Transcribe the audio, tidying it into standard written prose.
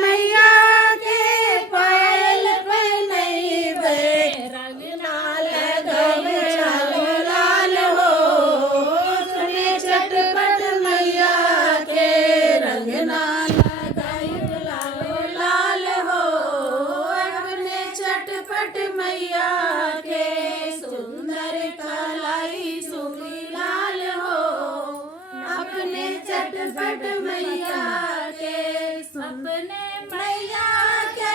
मैया के पायल पहनैबे रंग ना लगाई लालो लाल हो सुने चटपट मैया के रंग ना लगाई लालो लाल हो अपने चटपट मैया के सुंदर कलाई सुखी लाल हो अपने चटपट मैया के अपने मैया के